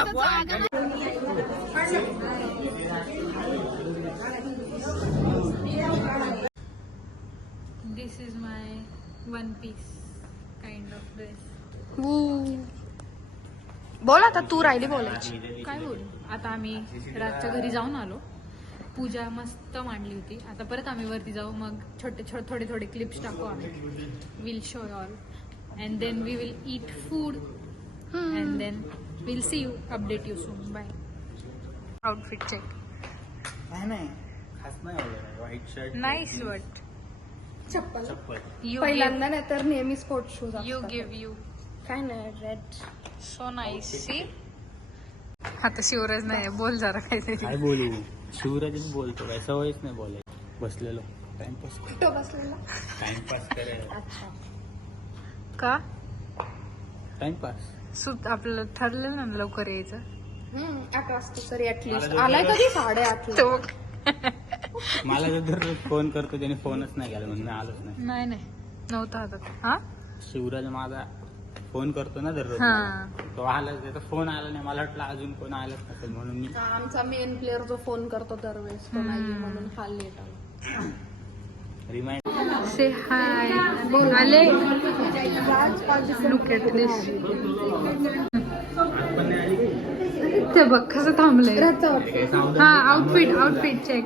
This is my one piece kind of dress. बोल आता तू राहिली बोलायची. काय बोलू आता, आम्ही रातच्या घरी जाऊन आलो, पूजा मस्त मांडली होती. आता परत आम्ही वरती जाऊ, मग थोडे थोडे क्लिप्स टाकू आम्ही. Will show all and then we will eat food and then will see you, update you soon. Bye. Outfit check. White shirt, nice but chappal you पहिल्यांदा नाही तर नेहमी sports shoes. You give you काय नाही red. So nice. C आता शिवराज नाही, बोल जरा काहीतरी. काय बोलू, शिवराजच बोलतो, काय सवयच नाही बोलायची. बसलेलो टाइमपास, कुठं बसलेला? टाइमपास करायला. अच्छा. का टाइमपास सुट आपलं ठरलं ना लवकर यायचं. 8 वाजता तरी ऍटलिस्ट. आलाय कधी 8:30 तो मला जर दररोज फोन करतो, त्याने फोनच नाही केला म्हणून मी आलोच नाही. नाही नव्हता हातात. हा शिवराज माझा फोन करतो ना दररोज, हा. तो आला, त्याचा फोन आला नाही. मला वाटलं अजून कोण आलंच नसेल म्हणून मी. आमचा मेन प्लेअर जो फोन करतो दरवेळेस तो नाहीये म्हणून हा लेट आला. रिमाइंड से हाय. आले. लुक ॲट दिस. ते बघ कसं थांबलंय. हा आउटफिट चेक.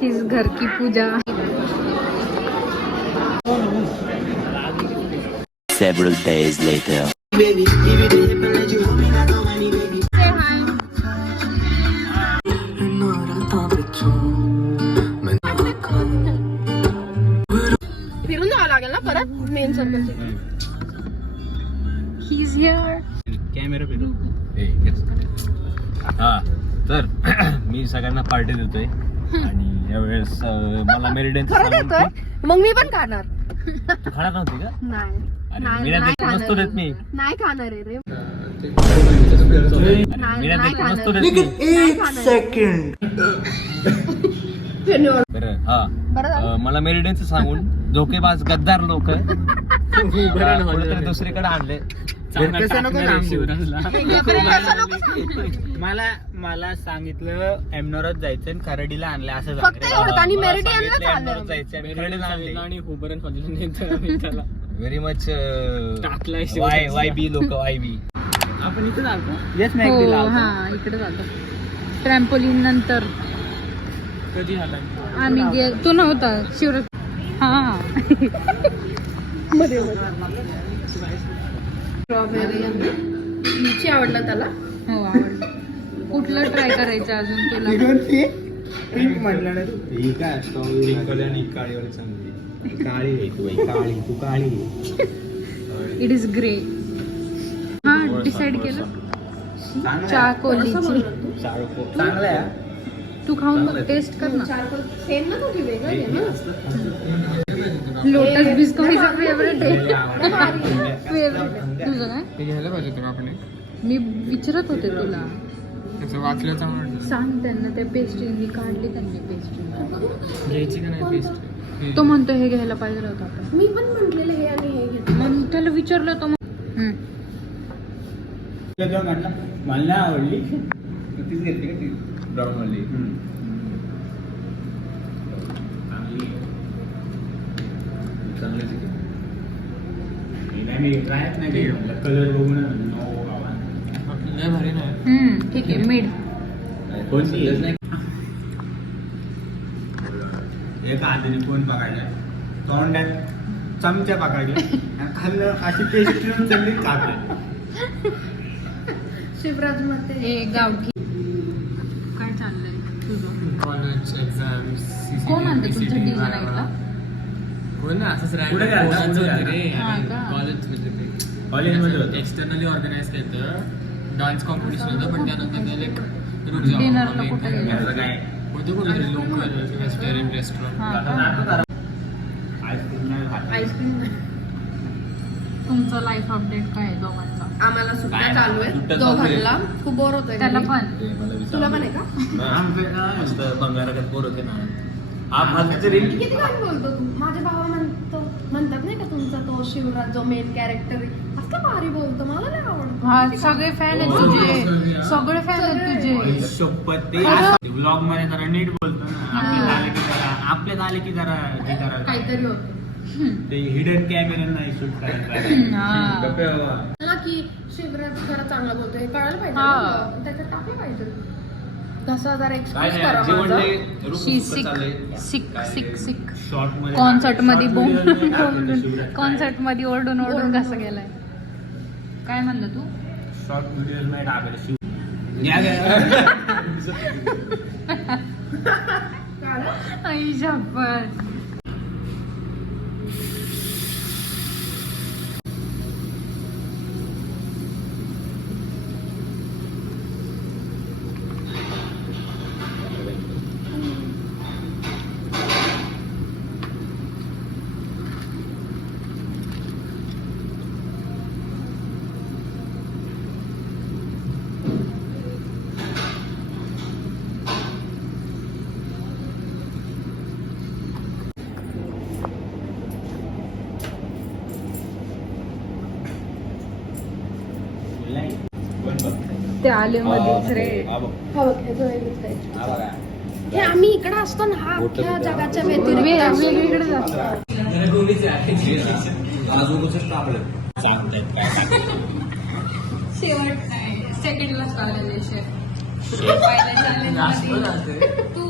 हीच घर की पूजा. Several days later. फिरून जावं लागेल ना परत main circle. He's here. Camera फिरू. हा तर मी सगळ्यांना पार्टी देतोय आणि यावेळेस मला मेरिडेन खरं देतोय मग मी पण खाणार. तू खाणार नव्हती का? नाही अरे नाही, मीरा नाही देत नसतो देत मी. नाही खाणार आहे रे. मीरा नाही देत खाणार. नसतो देत मी. बरं हा बरं झालं. मला मेरिडेनचं सांगून धोकेबाज गद्दार लोक दुसरीकडे आणले. मला सांगितलं एमनोरच जायचं आणि खरडीला आणलं असं फक्त एवढं आणि मेरिडियनला चाललं. जायचं आणि खरडीला आणले. व्हेरी मच वाय बी लोक वाय बी. आपण इथे जातो. येस हो हा इकडे जातो. ट्रॅम्पोलिन नंतर कधी आला आम्ही तो नव्हता शिवराज. हा स्ट्रॉबेरी लिची आवडला त्याला. हो आवडलं. कुठलं ट्राय करायचं अजून तुला? पिंक म्हटलं ना तू. ही काय स्ट्रॉबेरी आणि काळीवाली चांगली. काळी आहे तू, तू काळी. It is grey. हा डिसाइड केलं. चाकोलीची चांगला आहे. तू खाऊन बघ, टेस्ट कर ना. सेम ना तुझी वेगळं आहे ना. लोटस बिस्कॉटचा फेवरेट आहे. फेवरेट तुझं काय? घ्यायला पाहिजे होतं आपण. मी विचारत होते तुला. वाचलं चांगलं. सांग त्यांना त्या पेस्ट्री मी काढली त्यांनी पेस्ट्री. घ्यायची का नाही पेस्ट? तो म्हणतो हे घ्यायला पाहिजे होतं आपण. मी पण म्हटलेलं हे आणि हे घेतो. मग त्याला विचारलं तर मला नाही आवडली. तीच घेतली का ती ब्राऊन वाली? चांगली ट्रायच नाही केली. कलर बघून भारी नाही. ठीक आहे मिड. कोणती एक आधीने कोण पकडलं, तोंडात चमच्या पकडल्या आणि खाल्लं अशी पेस्ट्री उचलली कापली. शिवराज मध्ये हे गावठी काय चाललंय तुझं? College exams. कोण आणतं तुमच्या डिझाईनला? कोण असंच हा का? कॉलेजमध्ये होतं. एक्सटर्नली ऑर्गनाईज केलं. डान्स कॉम्पिटिशन होतं पण त्यानंतर त्याला एक डिनरला कुठे गेलं? काय होतं कोणतरी लोकल व्हेजिटेरियन रेस्टॉरंट. हा का? आईस्क्रीम नाही खात. आईस्क्रीम. तुमचं लाईफ अपडेट काय आहे दोघांचा? आम्हाला सुट्ट्या चालू आहे दोघांना. खूप बोर होतोय. त्याला पण तुला पण आहे का? मस्त बंगाराकडे पोर होते ना. किती घाण बोलतो तू. माझ्या भावा म्हणतो म्हणतात नाही का तुमचा तो शिवराज जो मेन कॅरेक्टर आहे असं भारी बोलतो मला नाही आवडतो. हा सगळे फॅन आहेत तुझे, सगळे फॅन आहेत तुझे. शपथ ते खरं? ब्लॉग मध्ये जरा नीट बोलतो ना. आपल्यात आले की जरा हे करायला काहीतरी होतं ते हिडन कॅमेरा नाही शूट करायला पाहिजे. हा. गप्पे बाबा. मला की शिवराज जरा चांगला बोलतो हे कळायला पाहिजे हा. ना. त्याच्यात टाकलं पाहिजे घसा जरा काय एक्सप्रेस नाही, करा जेवण माझा. लय शी रुसरुसत सिक चाललंय. सिक काय सिक सिक शॉर्ट मध्ये कॉन्सर्ट मध्ये short video मध्ये टाकलं बोंबलून शिवराज. कॉन्सर्ट मध्ये ओरडून ओरडून कसं गेलाय. काय म्हणलं तू. शॉर्ट व्हिडिओ नाही टाकले शिव या गया. आई शपथ. ते आले मध्येच रे. हा बघ ह्याचं वेगळंच काही. हा बघा. हे आम्ही इकडे असतो ना हा अख्ख्या जगाच्या व्यतिरिक्त असतो. वेगवेगळे जातात. शेवट नाही सेकंडला चाललेले शेवट पहिल्या चॅलेंज तू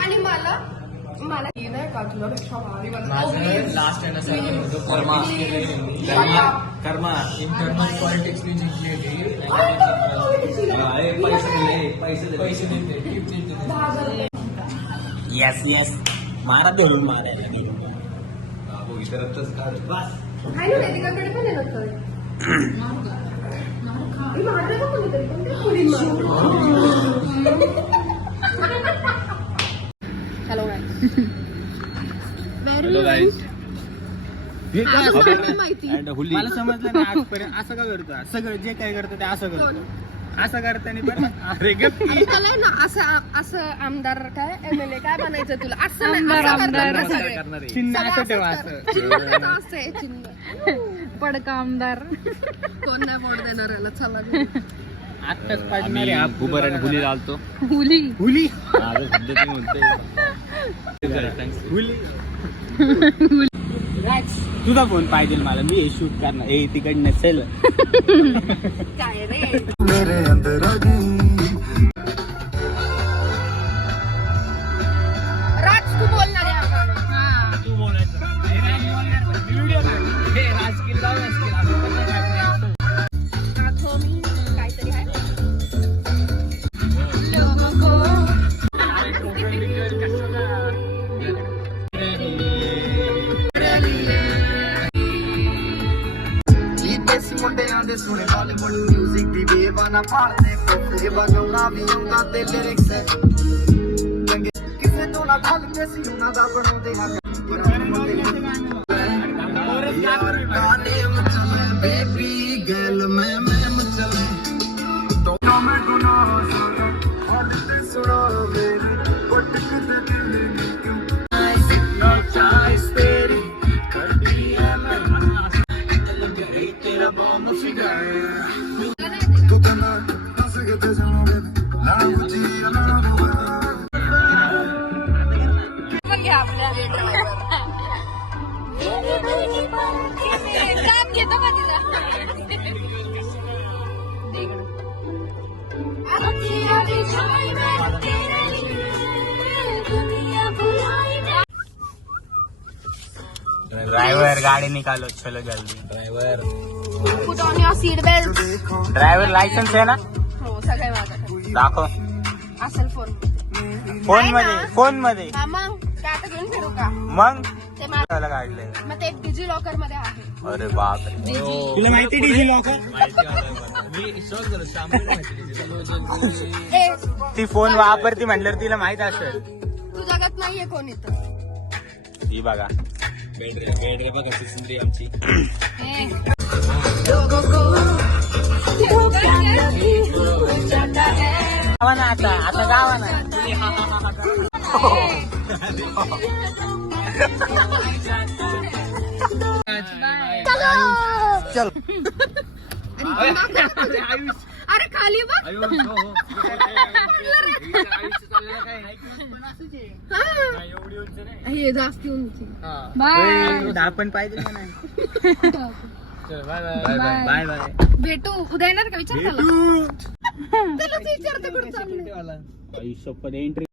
आणि मला हे नाही का तुझ्यापेक्षा भारी माझं लास्ट एंड असं होतं कर्मा इंटरनल पॉलिटिक्स मी जिंकली होती. पैसे देते गिफ्ट देते. येस येस मारा धरून मारायला आहे ना वेदिकाकडे पण आहे नंतर मी मारलं का कोणीतरी पण ते पुढील हॅलो माहिती मला समजलं नाही आजपर्यंत असं का करतं. सगळं जे काय करतं ते असं करतं. असं करताना पण अरे गप. आणि त्याला आहे ना असं आमदार काय MLA काय बनायचं तुला असं नाही, आमदार, असं आमदार, करतात ना असं सगळे. चिन्ह सगळे असं असंच ठेवा करतात. असं. चिन्ह असं आहे, चिन्ह पडका आमदार. कोण नाही बोट देणार याला चला घरी. आत्ताच पाडणारे उभं राहून हुली लावतो. हुली हुली हुली तुझा फोन पाहिजे मला. मी हे शूट करणार. ए तिकडनं चल. काय रे राज तू बोलणार आहे आपण. तू बोलायचं. आठव मी काहीतरी आहे ਮੁੰਡਿਆਂ ਦੇ ਸੁਣੇ ਬਾਲੀਵੁੱਡ ਮਿਊਜ਼ਿਕ ਦੀ ਵੇਵ ਨਾ ਪਾਲਦੇ ਕੋਫਲੇ ਵਗਾਉਣਾ ਵੀ ਆਉਂਦਾ ਤੇ ਲਿਰਿਕਸ ਚੰਗੇ ਕਿਸੇ ਤੋਂ ਨਾ ਖਲਦੇ ਸੀ ਉਹਨਾਂ ਦਾ ਬਣਾਉਂਦੇ ਹੱਕ ਗਾਣੇ ਮਚਲੇ ਬੇਬੀ ਗਰਲ ਮੈਂ ਮਚਲੇ ਦੋ ਮੈਂ ਗੁਨਾਹ ਸਾਰਾ ਹੱਥ ਤੇ ਸੁਣਾ ਮੇਰੀ ਕੁੱਟ ਕੇ ਦਿਲ ਨੀ ਕਿਉਂ ਨਾ ਚਾਹੀਸ ਤੇਰੀ ਕਰਦੀ ਐ ਮੈਂ तेरा बॉम्ब फिगर तू तो ना हंस के ते जानो बेबी ना मुझे ना मग घ्या आपल्या काम घेतो का तिला. ड्राइवर गाड़ी निकालो चलो जल्दी. Driver Put on your seat belt. Driver licence आहे ना. हो सगळे माझ्याकडे दाखव असेल फोन फोन मध्ये हा मग काय आता घेऊन फिरू का मग ते माझं काढलंय. मग ते डिजी लॉकर मध्ये आहे. अरे बाप. तुला माहिती डिझी लॉकर. मी शॉक झालो. शांपू माहिती ए ती फोन वापरती म्हटल्यावर तिला माहित असेल. तू जगात नाहीये कोणी तर ही बघा बॅटरी बघा 63 आमची. ए. अरे खाली बघ. हे जास्ती उंची. बाय आपण पाहिजे का नाही बाय बाय. भेटू उद्या येणार का विचार त्याला. त्यालाच विचारते कुठं चाललंय. आयुष्य एंट्री